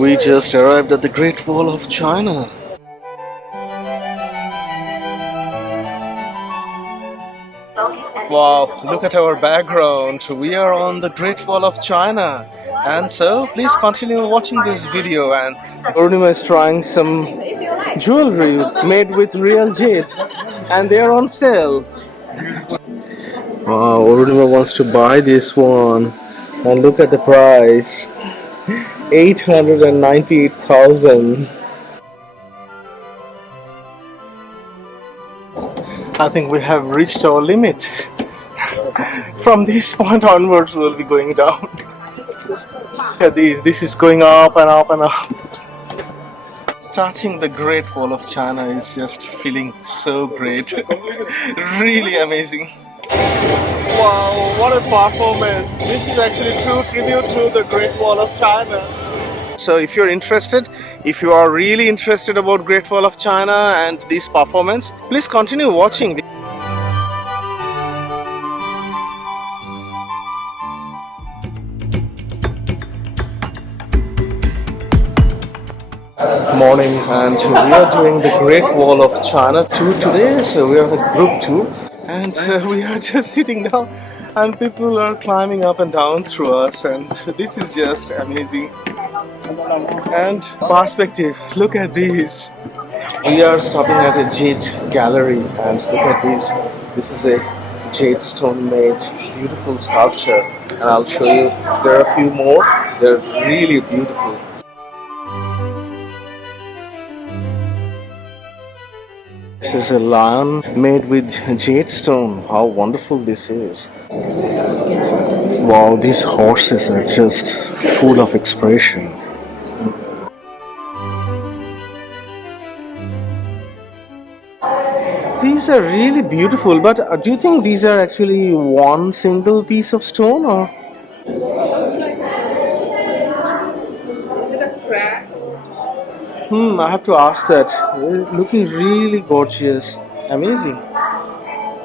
We just arrived at the Great Wall of China. Wow, look at our background. We are on the Great Wall of China. And so, please continue watching this video. And Purnima is trying some jewelry made with real jade. And they are on sale. Wow, Purnima wants to buy this one. And look at the price. 898,000. I think we have reached our limit. From this point onwards, we'll be going down. This is going up and up and up. Touching the Great Wall of China is just feeling so great. Really amazing. Wow, what a performance. This is actually true tribute to the Great Wall of China. So if you're interested, if you are really interested about Great Wall of China and this performance, please continue watching. Morning, and we are doing the Great Wall of China tour today. So we are in group 2, and we are just sitting down and people are climbing up and down through us, and this is just amazing. And perspective, look at this. We are stopping at a jade gallery, and look at this. This is a jade stone made beautiful sculpture, and I'll show you. There are a few more. They're really beautiful. This is a lion made with jade stone. How wonderful this is. Wow, these horses are just full of expression. These are really beautiful, but do you think these are actually one single piece of stone, or? Is it a crack? I have to ask that. Looking really gorgeous. Amazing.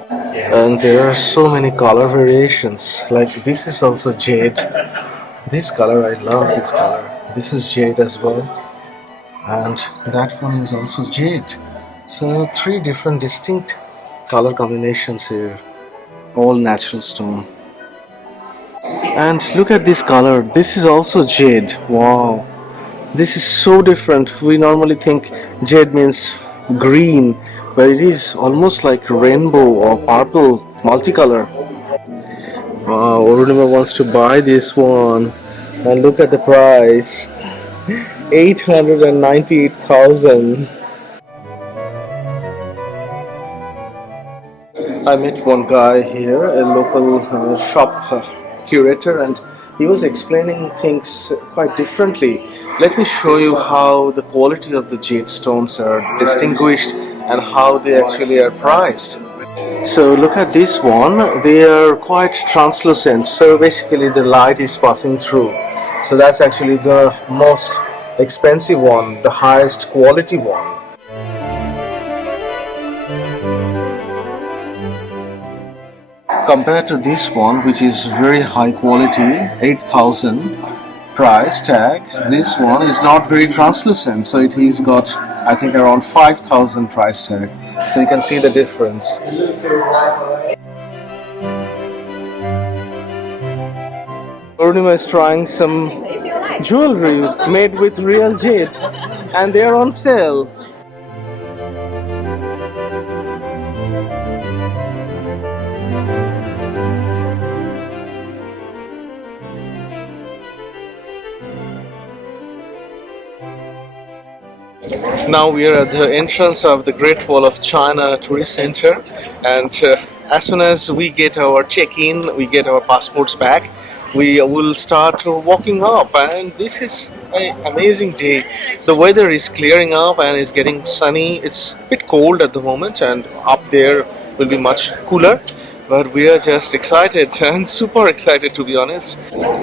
And there are so many color variations. Like this is also jade. This color, I love this color. This is jade as well. And that one is also jade. So 3 different distinct color combinations here. All natural stone. And look at this color. This is also jade. Wow. This is so different. We normally think jade means green, but it is almost like rainbow or purple, multicolor. Wow, Arunima wants to buy this one. And look at the price. 898,000. I met one guy here, a local shop curator, and he was explaining things quite differently. Let me show you how the quality of the jade stones are distinguished and how they actually are priced. So look at this one. They are quite translucent, so basically the light is passing through. So that's actually the most expensive one, the highest quality one. Compared to this one, which is very high quality, 8,000 price tag, this one is not very translucent, so it has got, I think, around 5,000 price tag. So you can see the difference. Purnima is trying some jewelry made with real jade, and they are on sale. Now we are at the entrance of the Great Wall of China Tourist Center, and as soon as we get our check-in, we get our passports back, we will start walking up, and this is an amazing day. The weather is clearing up and it's getting sunny. It's a bit cold at the moment, and up there will be much cooler. But we are just excited and super excited, to be honest.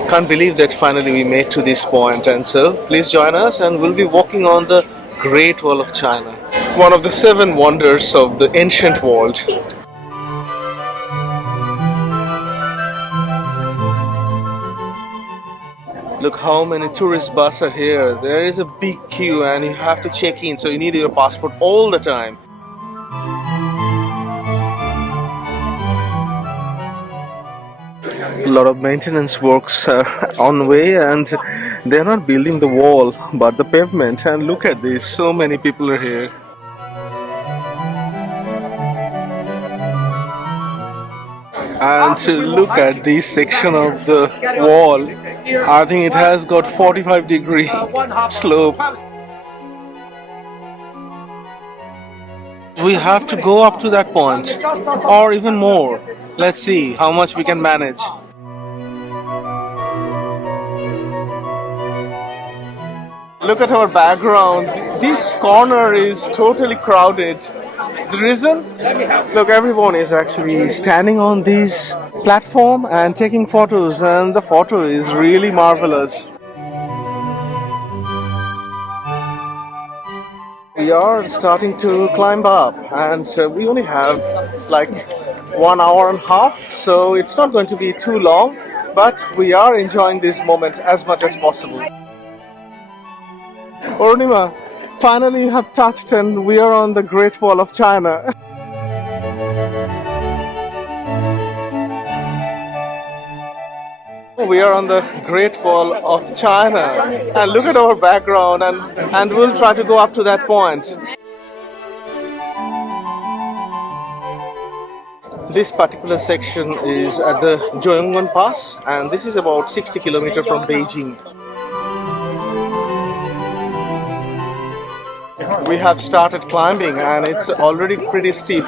Can't believe that finally we made to this point, and so please join us and we'll be walking on the Great Wall of China, one of the 7 wonders of the ancient world. Look how many tourist buses are here. There is a big queue and you have to check in, so you need your passport all the time. A lot of maintenance works are on way, and they're not building the wall but the pavement. And look at this, so many people are here. And look at this section of the wall. I think it has got 45-degree slope. We have to go up to that point or even more. Let's see how much we can manage. Look at our background. This corner is totally crowded. The reason? Look, everyone is actually standing on this platform and taking photos, and the photo is really marvelous. We are starting to climb up, and we only have like 1 hour and a half, so it's not going to be too long, but we are enjoying this moment as much as possible. Ornima, finally you have touched and we are on the Great Wall of China. We are on the Great Wall of China, and look at our background, and we'll try to go up to that point. This particular section is at the Juyongguan Pass, and this is about 60 kilometers from Beijing. We have started climbing and it's already pretty steep.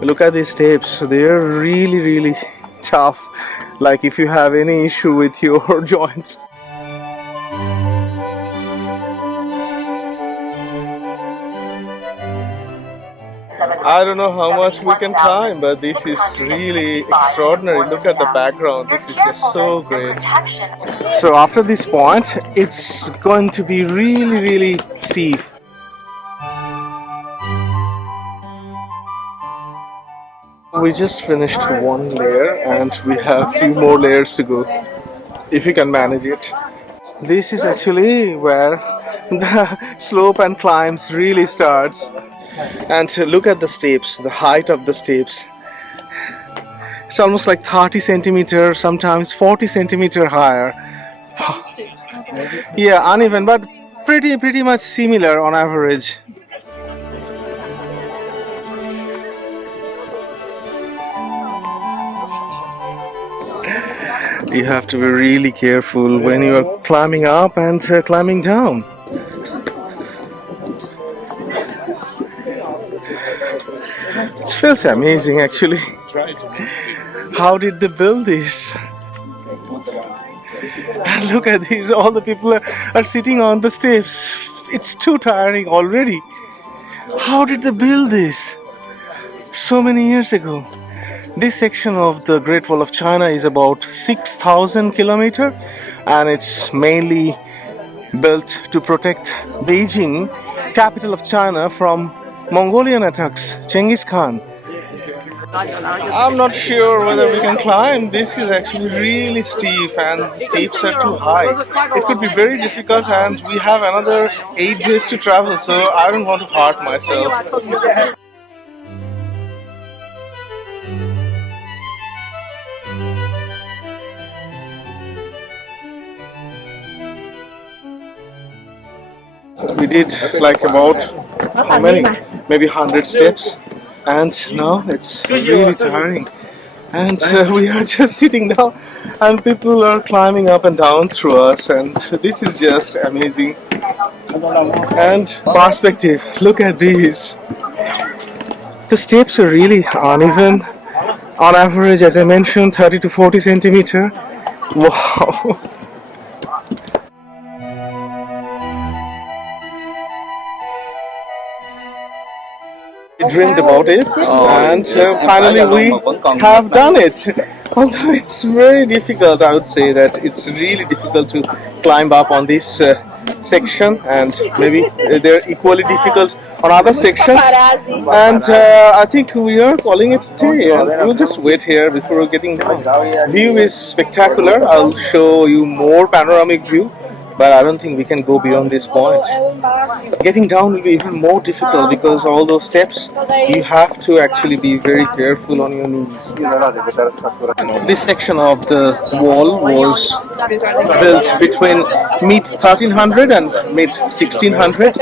Look at these steps, they're really tough, like if you have any issue with your joints. I don't know how much we can climb, but this is really extraordinary. Look at the background, this is just so great. So after this point, it's going to be really steep. We just finished one layer and we have few more layers to go, if you can manage it. This is actually where the slope and climbs really starts. And look at the steps, the height of the steps. It's almost like 30 centimeters, sometimes 40 centimeters higher. Yeah, uneven, but pretty much similar on average. You have to be really careful when you are climbing up and climbing down. It feels amazing actually. How did they build this? And look at these, all the people are sitting on the steps. It's too tiring already. How did they build this so many years ago? This section of the Great Wall of China is about 6,000 kilometers, and it's mainly built to protect Beijing, capital of China, from Mongolian attacks, Genghis Khan. I'm not sure whether we can climb. This is actually really steep and the steps are too high. It could be very difficult, and we have another 8 days to travel, so I don't want to hurt myself. We did like about how many? Maybe 100 steps, and now it's really tiring. And we are just sitting down, and people are climbing up and down through us, and this is just amazing. And perspective, look at these. The steps are really uneven. On average, as I mentioned, 30 to 40 centimeters. Wow. We dreamed about it, and finally we have done it. Although it's very difficult, I would say that it's really difficult to climb up on this section, and maybe they're equally difficult on other sections. And I think we are calling it a day, and we'll just wait here before getting down. View is spectacular. I'll show you more panoramic view, but I don't think we can go beyond this point. Getting down will be even more difficult because all those steps, you have to actually be very careful on your knees. This section of the wall was built between mid 1300 and mid 1600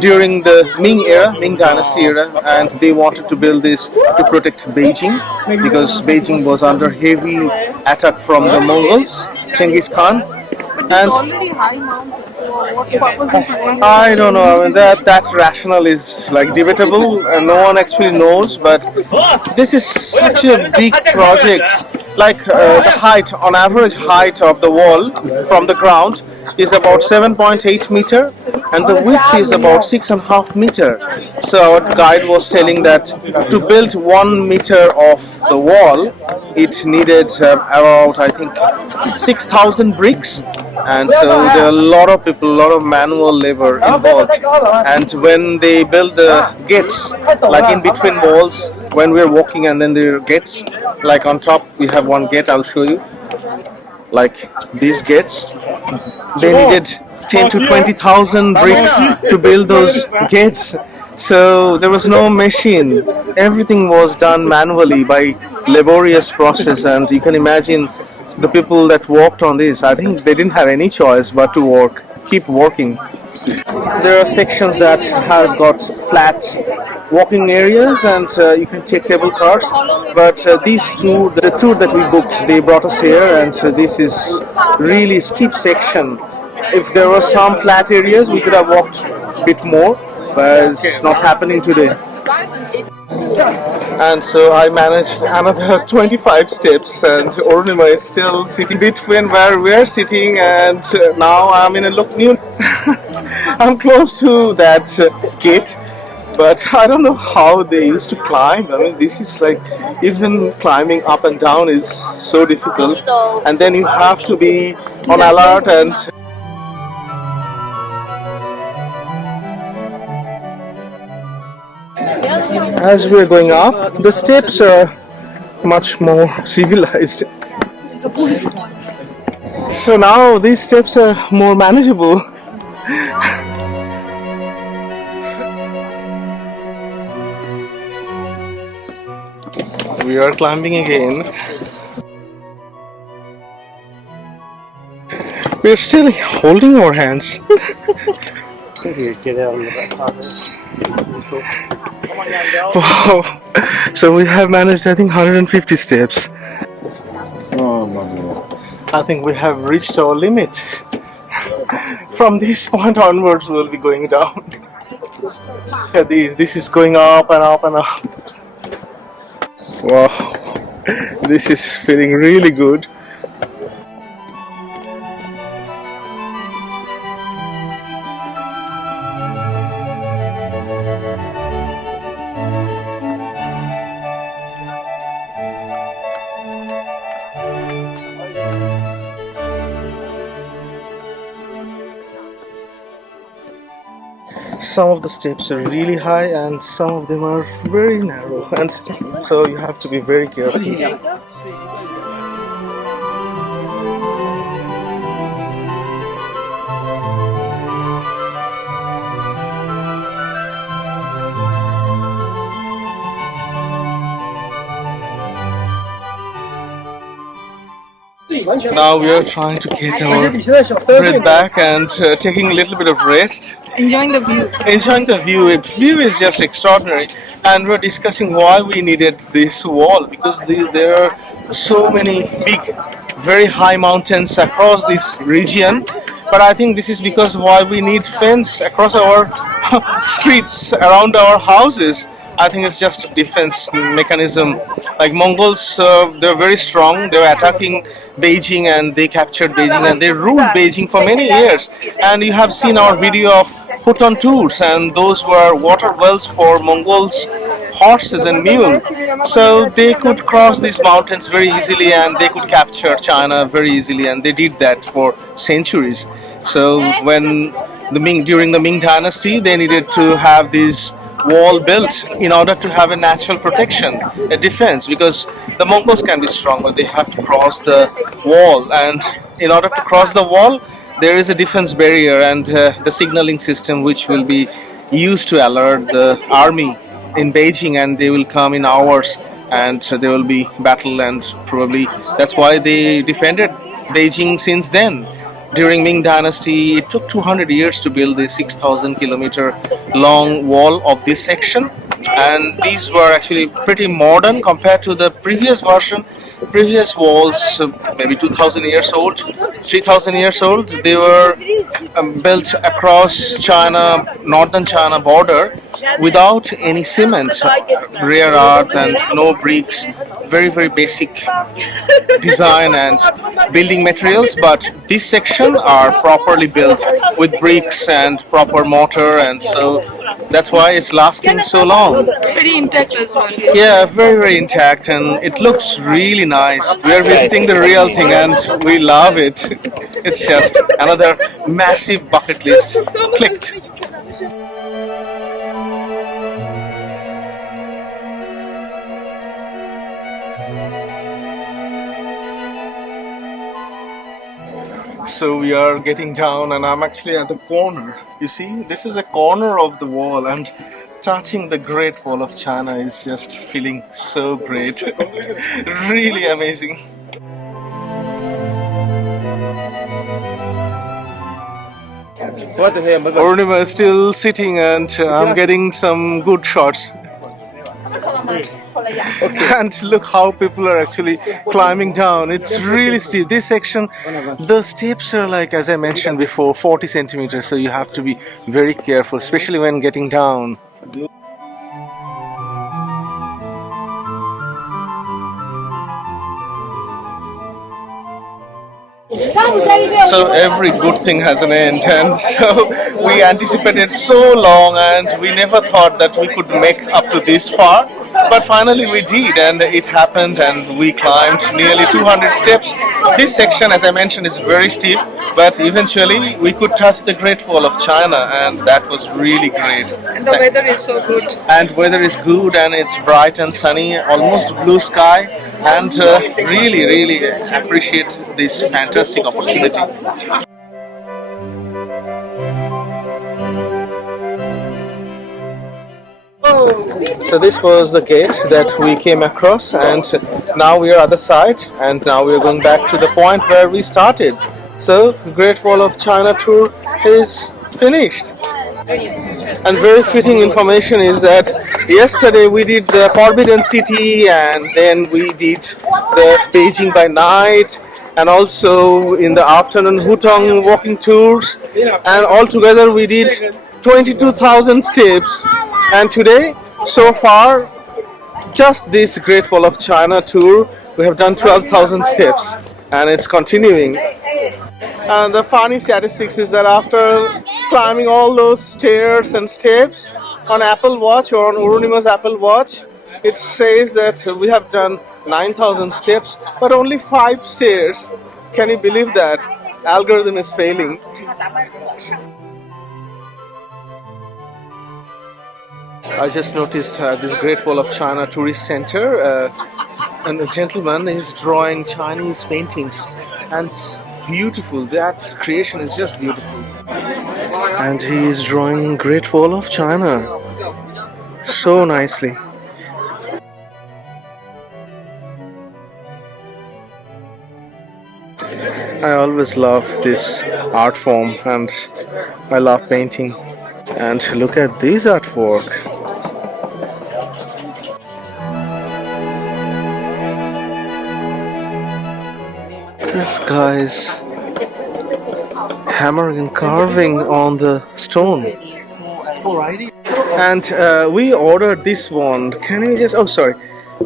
during the Ming era, Ming Dynasty era, and they wanted to build this to protect Beijing because Beijing was under heavy attack from the Mongols, Genghis Khan. And Already high mountain. So what purpose is it? I don't know. I mean, that rationale is like debatable, and no one actually knows. But this is such a big project. Like the height, on average height of the wall from the ground is about 7.8 meter, and the width is about 6.5 meter. So our guide was telling that to build 1 meter of the wall, it needed about, I think, 6,000 bricks. And so there are a lot of people, a lot of manual labor involved. And when they build the gates, like in between walls, when we're walking, and then there are gates, like on top we have one gate, I'll show you. Like these gates, they needed 10 to 20,000 bricks to build those gates. So there was no machine. Everything was done manually by laborious process, and you can imagine the people that worked on this, I think they didn't have any choice but to work, keep working. There are sections that has got flat walking areas, and you can take cable cars. But these two, the tour that we booked, they brought us here, and this is really steep section. If there were some flat areas, we could have walked a bit more, but it's not happening today. And so I managed another 25 steps, and Orunima is still sitting between where we're sitting, and now I'm in a new. I'm close to that gate, but I don't know how they used to climb. I mean, this is like, even climbing up and down is so difficult, and then you have to be on alert. And as we're going up, the steps are much more civilized. So now these steps are more manageable. We are climbing again. We're still holding our hands. Wow. So we have managed, I think, 150 steps. I think we have reached our limit. From this point onwards, we'll be going down. This is going up and up and up. Wow, this is feeling really good. Some of the steps are really high and some of them are very narrow, and so you have to be very careful. Now we are trying to get our breath back and taking a little bit of rest. Enjoying the view. Enjoying the view. The view is just extraordinary, and we're discussing why we needed this wall, because there are so many big, very high mountains across this region. But I think this is because why we need fence across our streets, around our houses. I think it's just a defense mechanism. Like Mongols, they're very strong. They were attacking Beijing, and they captured Beijing, and they ruled Beijing for many years. And you have seen our video of Huton tours, and those were water wells for Mongols' horses and mule. So they could cross these mountains very easily, and they could capture China very easily, and they did that for centuries. So when during the Ming Dynasty, they needed to have this wall built in order to have a natural protection, a defense, because the Mongols can be strong, but they have to cross the wall, and in order to cross the wall, there is a defense barrier and the signaling system which will be used to alert the army in Beijing, and they will come in hours and there will be battle, and probably that's why they defended Beijing since then. During Ming Dynasty, it took 200 years to build the 6,000 kilometer long wall of this section, and these were actually pretty modern compared to the previous version. Previous walls, maybe 2,000 years old, 3,000 years old. They were built across China, northern China border, without any cement, rare earth, and no bricks. Very, very basic design and building materials, but this section are properly built with bricks and proper mortar, and so that's why it's lasting so long. It's pretty intact as well. Yeah, very, very intact, and it looks really nice. We are visiting the real thing and we love it. It's just another massive bucket list clicked. So we are getting down, and I'm actually at the corner. You see, this is a corner of the wall, and touching the Great Wall of China is just feeling so great. Really amazing. Arunima is still sitting, and I'm getting some good shots. And look how people are actually climbing down. It's really steep. This section, the steps are like, as I mentioned before, 40 centimeters, so you have to be very careful, especially when getting down. So every good thing has an end, and so we anticipated so long, and we never thought that we could make up to this far, but finally we did, and it happened, and we climbed nearly 200 steps. This section, as I mentioned, is very steep, but eventually we could touch the Great Wall of China, and that was really great. And the weather is so good. And weather is good, and it's bright and sunny, almost blue sky, and really, really appreciate this fantastic opportunity. So this was the gate that we came across, and now we are at the side, and now we are going back to the point where we started. So Great Wall of China tour is finished. And very fitting information is that yesterday we did the Forbidden City, and then we did the Beijing by night, and also in the afternoon Hutong walking tours, and altogether we did 22,000 steps. And today, so far, just this Great Wall of China tour, we have done 12,000 steps, and it's continuing. And the funny statistics is that after climbing all those stairs and steps on Apple Watch, or on Arunima's Apple Watch, it says that we have done 9,000 steps, but only 5 stairs. Can you believe that? Algorithm is failing. I just noticed this Great Wall of China Tourist Center, and a gentleman is drawing Chinese paintings, and it's beautiful. That creation is just beautiful. And he is drawing Great Wall of China so nicely. I always love this art form, and I love painting. And look at this artwork. This guy's hammering and carving on the stone. And we ordered this one. Can we just... oh, sorry.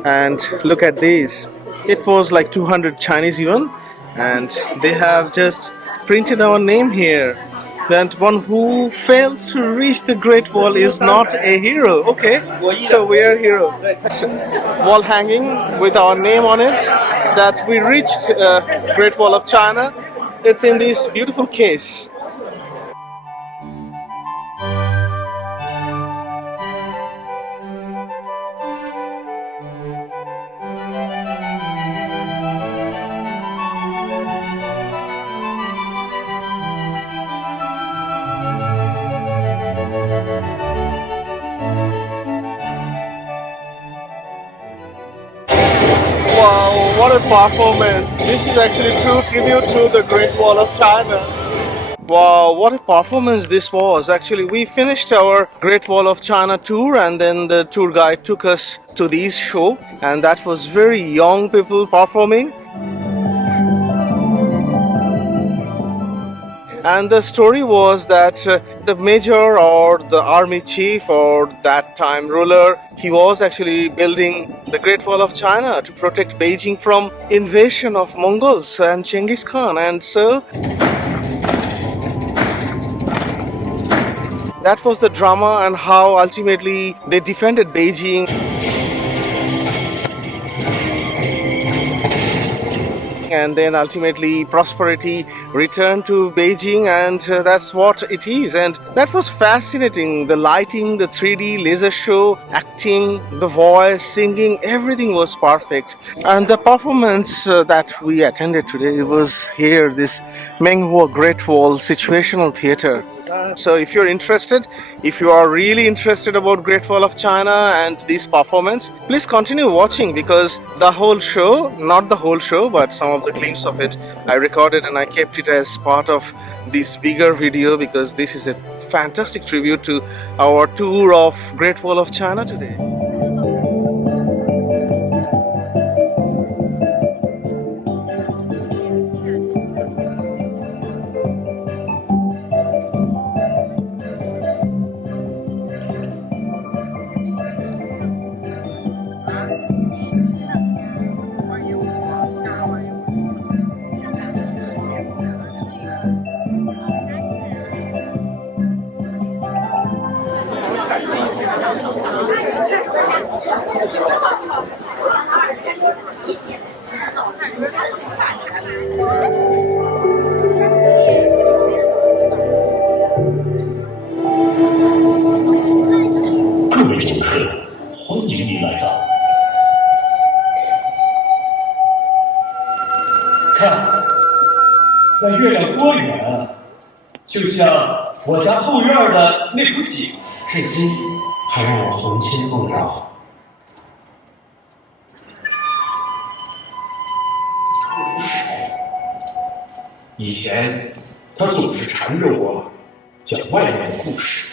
And look at this. It was like 200 Chinese yuan. And they have just printed our name here. That one who fails to reach the Great Wall is not a hero. Okay, so we are hero. Wall hanging with our name on it, that we reached Great Wall of China. It's in this beautiful case. what a performance. This is actually true tribute to the Great Wall of China. Wow, what a performance this was. Actually, we finished our Great Wall of China tour and then the tour guide took us to this show and that was very young people performing. And the story was that the major or the army chief or that time ruler, he was actually building the Great Wall of China to protect Beijing from invasion of Mongols and Genghis Khan. And so that was the drama and how ultimately they defended Beijing. And then ultimately prosperity returned to Beijing and that's what it is. And that was fascinating. The lighting, the 3D laser show, acting, the voice, singing, everything was perfect. And the performance that we attended today was here, this Ming Great Wall Situational Theatre. So if you're interested, if you are really interested about Great Wall of China and this performance, please continue watching because the whole show, not the whole show, but some of the glimpses of it, I recorded and I kept it as part of this bigger video because this is a fantastic tribute to our tour of Great Wall of China today.那月亮多圆啊，就像我家后院的那口井，至今还让我魂牵梦绕。以前他总是缠着我讲外面的故事。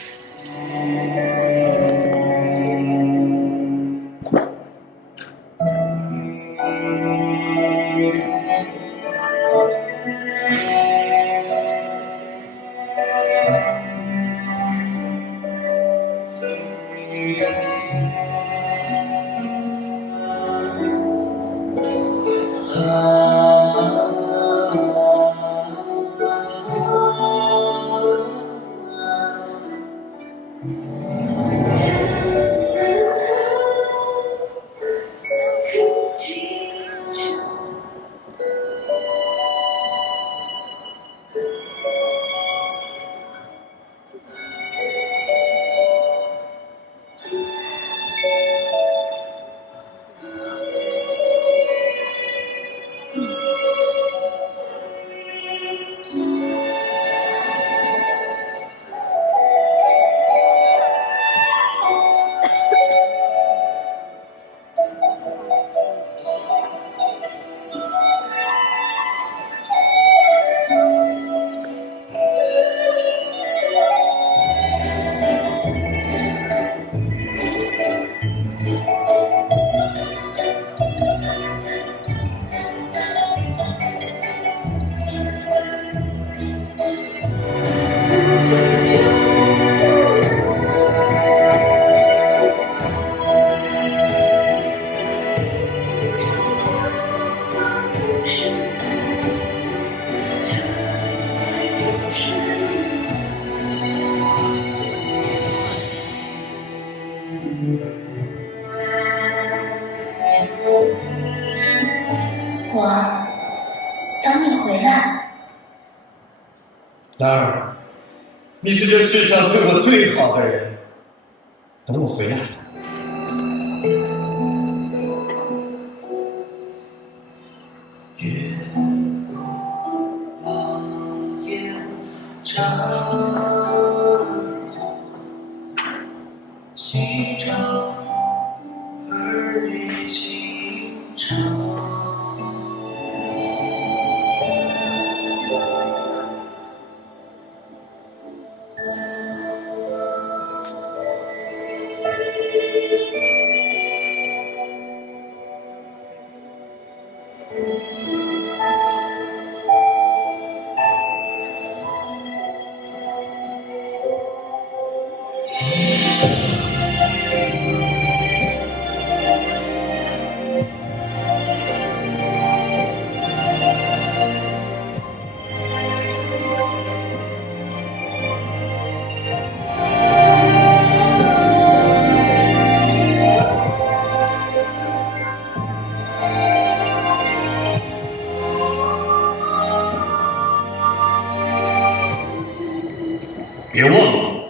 我等你回来。兰儿，你是这世上对我最好的人，等我回来。月光狼烟长，西窗儿女情长。别忘了，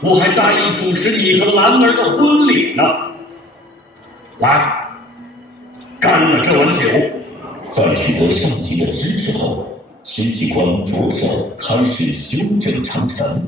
我还答应主持你和兰儿的婚礼呢。来，干了这碗酒。在取得上级的支持后，戚继光着手开始修整长城。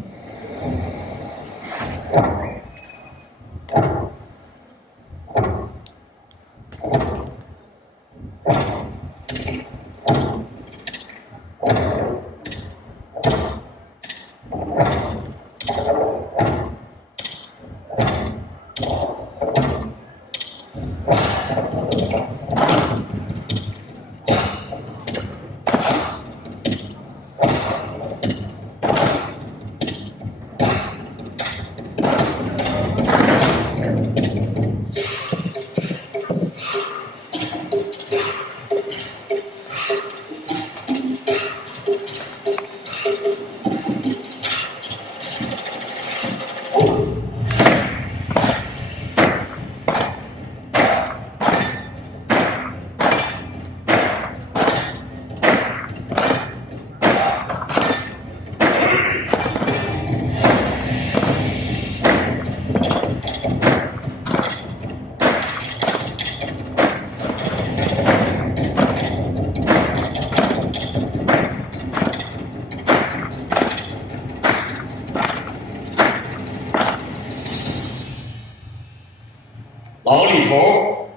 老李头，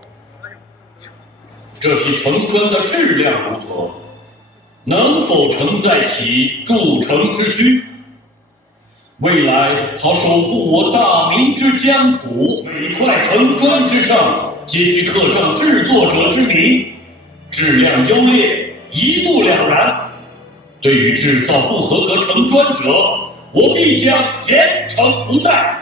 这批城砖的质量如何？能否承载起筑城之需？未来好守护我大明之疆土，每块城砖之上皆需刻上制作者之名，质量优劣一目了然。对于制造不合格城砖者，我必将严惩不贷。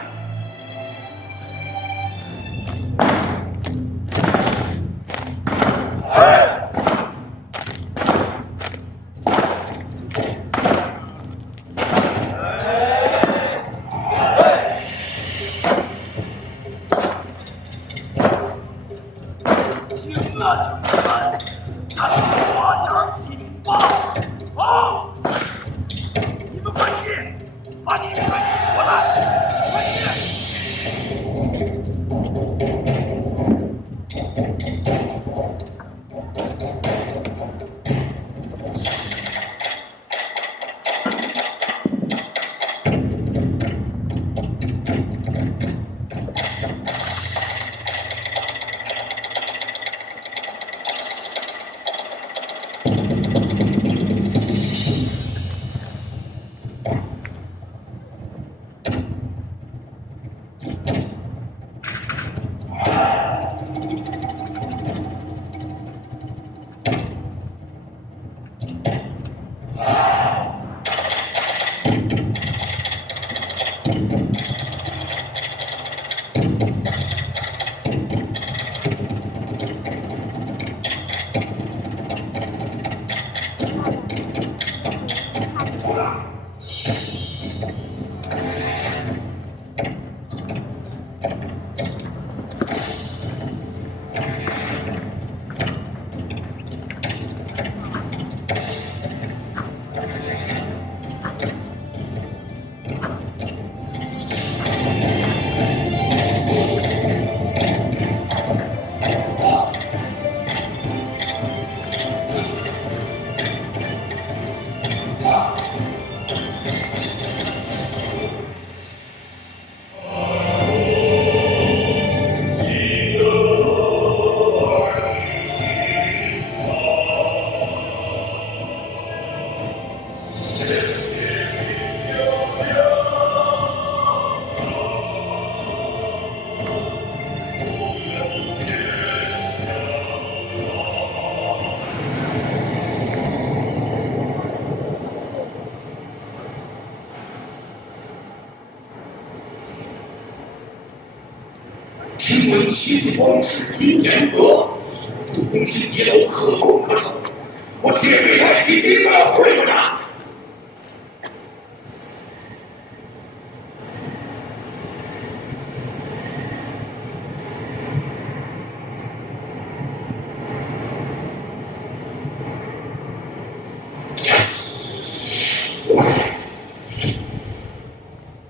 听闻秦王治军严格，四处攻击敌楼，可攻可守。我天美太平今晚会不了。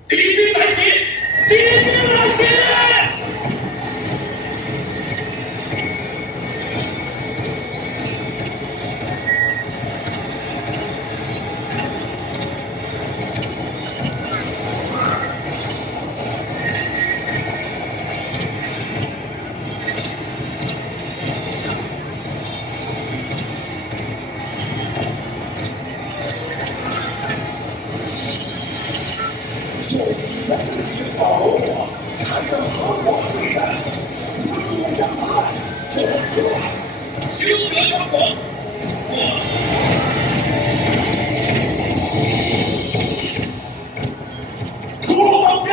敌兵来袭！敌兵来袭！修得阳光，出路当先。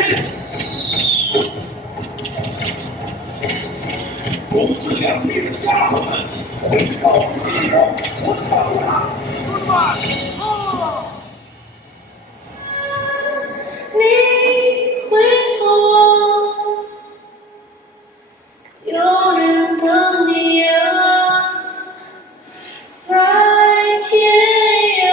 公私两地的家伙们会告诉敌人，我到了。你回头，有人等你呀，在天涯。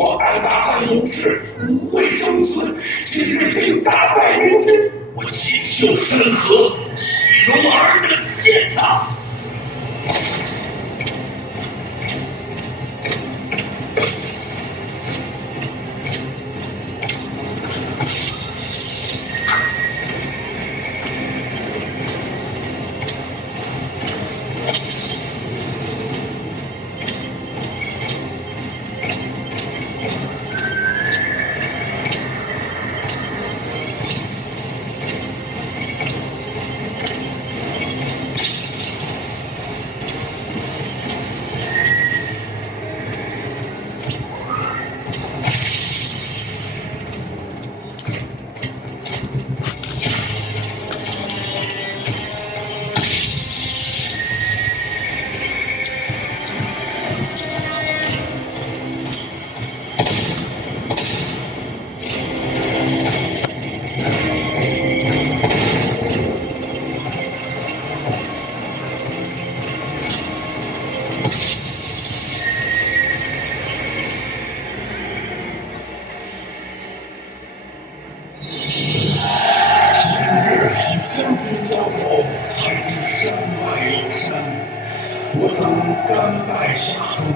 我爱大汉勇士，无畏生死，今日定大败明军。我锦绣山河，岂容尔等践踏？我等甘来下风。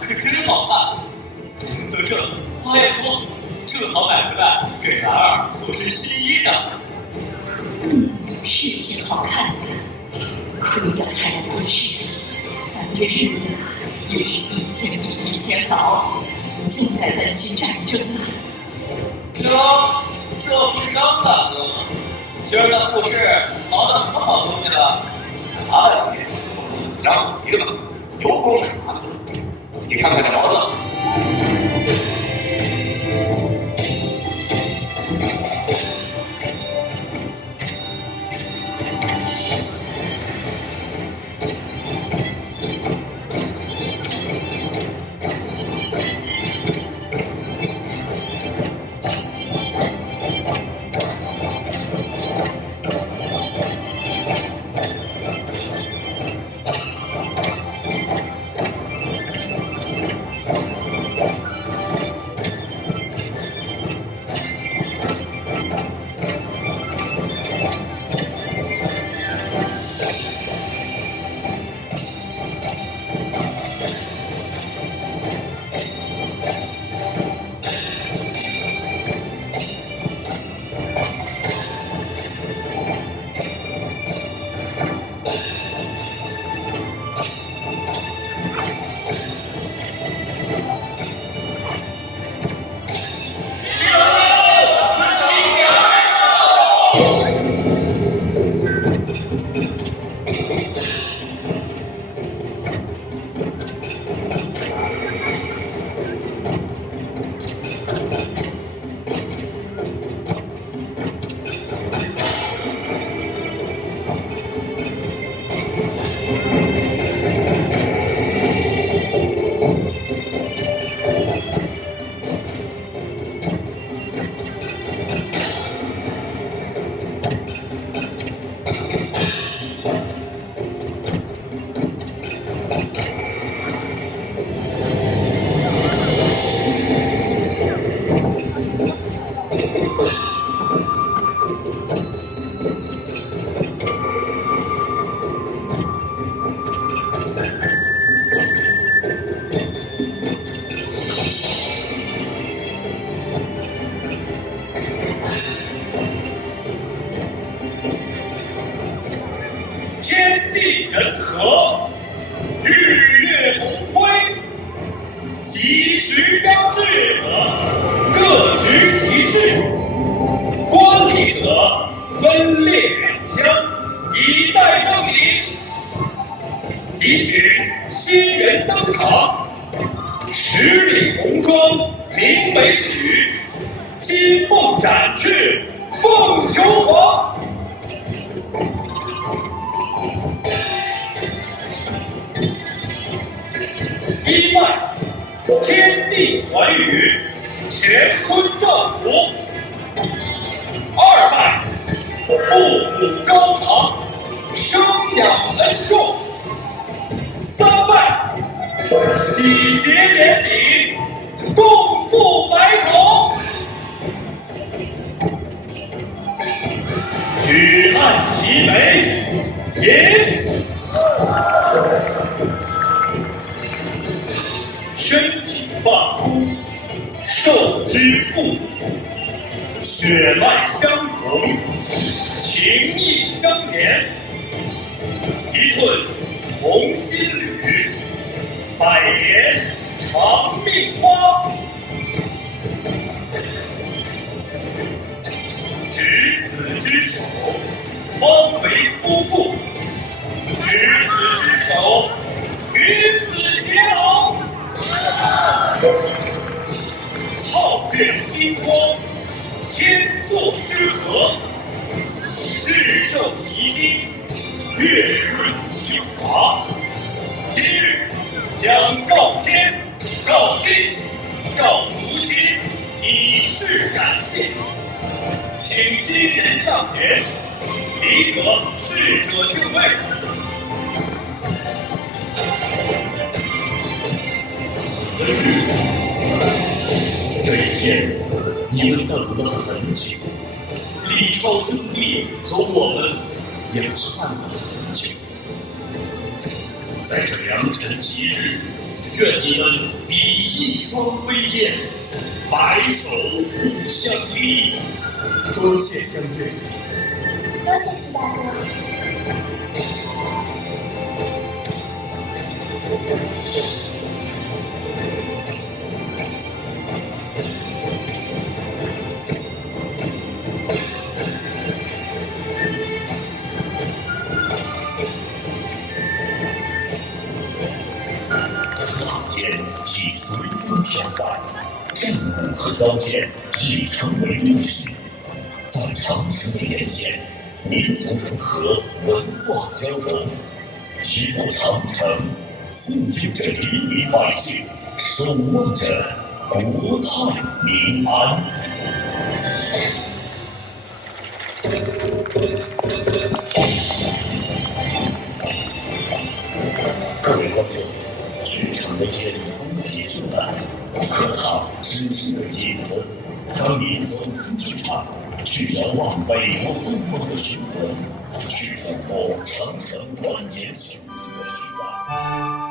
可真好看，颜色正，花也多，正好买回来给兰儿做身新衣裳。是挺好看的，亏得还不是，咱这日子也是一天比一天好，正在担心战争呢。这不是张大哥吗？今儿在富士淘到什么好东西了？他的姐张好鼻子，有口水啥的。你看看这镯子，天地人和，日月同辉，及时将至者，各执其事，观一枚，饮。身体发肤，受之父母，血脉相同，情意相连。一寸同心缕，百年长命花。执子之手，方为夫妇；执子之手，与子偕老。皓月金光，天作之合；日授其精，月润其华。今日将告天、告地、告祖先，以示感谢。请新人上前，礼可逝者就位。这一天，你们等了很久，李超兄弟和我们也盼了很久。在这良辰吉日，愿你们比翼双飞燕，白首互相离。多谢将军，多谢齐大哥。已随风飘散，战鼓和刀剑已成为历史。在长城的沿线，民族融合，文化交融。一座长城护佑着黎民百姓，守望着国泰民安。各位观众，剧场的演出结束了，可它只是个影子。当你走出剧场，去遥望美国风光的雄浑，去抚摸长城蜿蜒遒劲的虚幻。